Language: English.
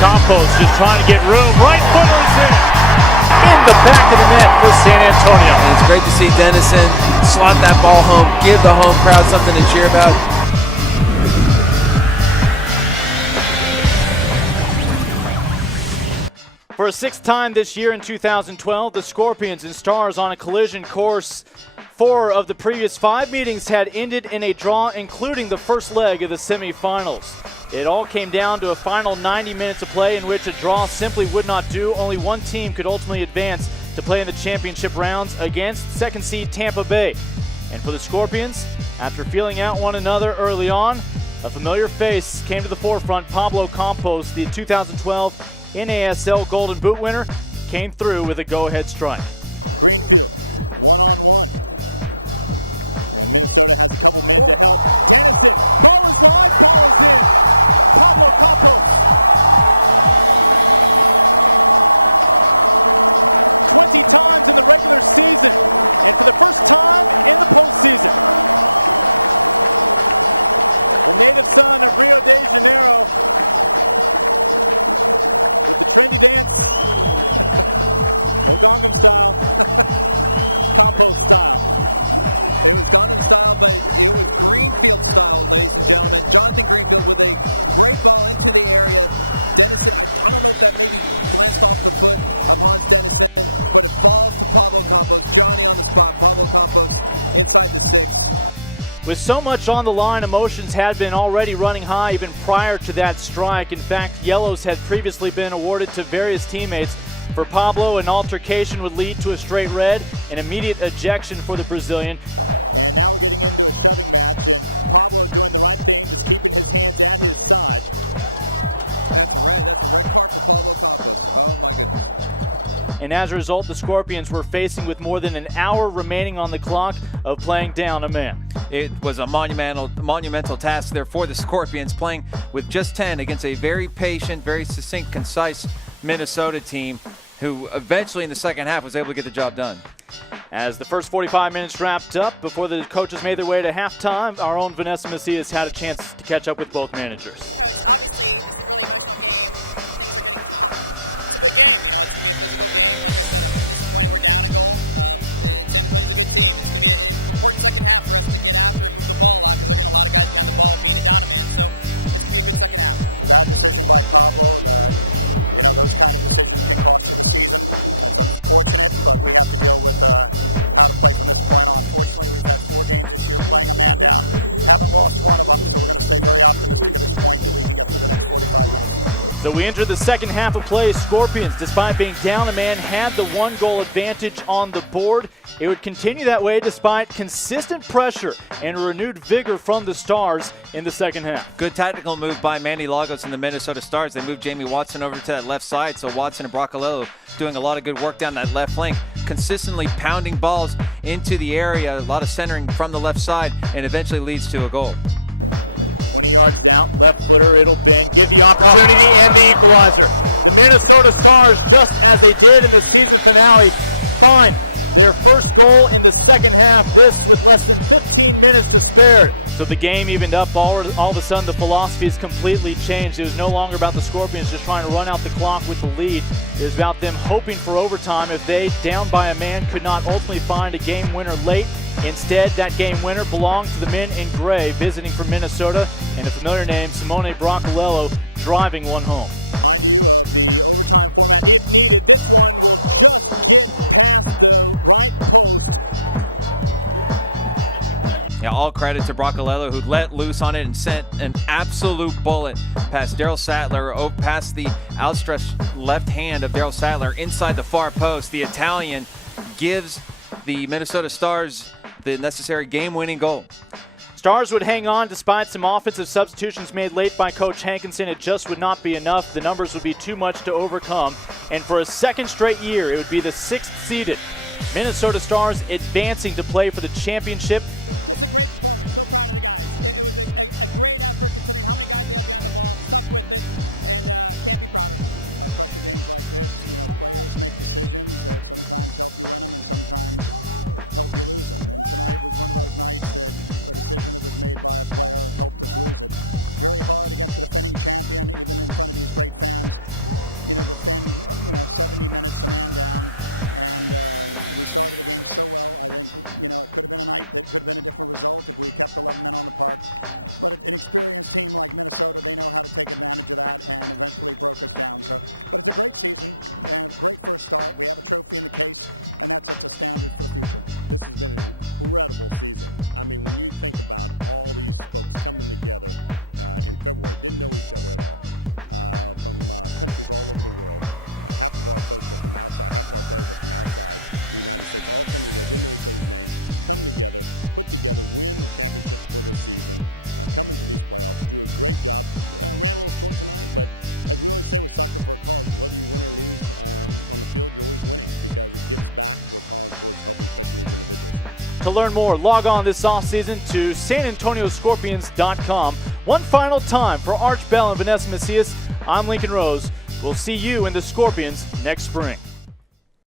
Campos just trying to get room. Right footer is in the back of the net for San Antonio. And it's great to see Dennison slot that ball home, give the home crowd something to cheer about. For a sixth time this year in 2012, the Scorpions and Stars on a collision course. 4 of the previous 5 meetings had ended in a draw, including the first leg of the semifinals. It all came down to a final 90 minutes of play in which a draw simply would not do. Only one team could ultimately advance to play in the championship rounds against second seed Tampa Bay. And for the Scorpions, after feeling out one another early on, a familiar face came to the forefront. Pablo Campos, the 2012 NASL Golden Boot winner, came through with a go-ahead strike. With so much on the line, emotions had been already running high even prior to that strike. In fact, yellows had previously been awarded to various teammates. For Pablo, an altercation would lead to a straight red, an immediate ejection for the Brazilian. And as a result, the Scorpions were facing with more than an hour remaining on the clock of playing down a man. It was a monumental task there for the Scorpions, playing with just 10 against a very patient, very succinct, concise Minnesota team who eventually in the second half was able to get the job done. As the first 45 minutes wrapped up, before the coaches made their way to halftime, our own Vanessa Macias had a chance to catch up with both managers. So we enter the second half of play. Scorpions, despite being down a man, had the 1-goal advantage on the board. It would continue that way despite consistent pressure and renewed vigor from the Stars in the second half. Good tactical move by Manny Lagos and the Minnesota Stars. They moved Jamie Watson over to that left side, so Watson and Bracalello doing a lot of good work down that left flank, consistently pounding balls into the area, a lot of centering from the left side, and eventually leads to a goal. Down, left footer, it'll give the opportunity and the equalizer. The Minnesota Stars, just as they did in the season finale, find their first goal in the second half, risked with less than 15 minutes to spare. So the game evened up. All of a sudden, the philosophy has completely changed. It was no longer about the Scorpions just trying to run out the clock with the lead. It was about them hoping for overtime if they, down by a man, could not ultimately find a game winner late. Instead, that game winner belonged to the men in gray, visiting from Minnesota, and a familiar name, Simone Bracalello, driving one home. Yeah, all credit to Bracalello, who let loose on it and sent an absolute bullet past Daryl Sattler, past the outstretched left hand of Daryl Sattler inside the far post. The Italian gives the Minnesota Stars the necessary game-winning goal. Stars would hang on despite some offensive substitutions made late by Coach Hankinson. It just would not be enough. The numbers would be too much to overcome. And for a second straight year, it would be the 6th-seeded Minnesota Stars advancing to play for the championship. To learn more, log on this offseason to SanAntonioScorpions.com. One final time for Arch Bell and Vanessa Macias, I'm Lincoln Rose. We'll see you in the Scorpions next spring.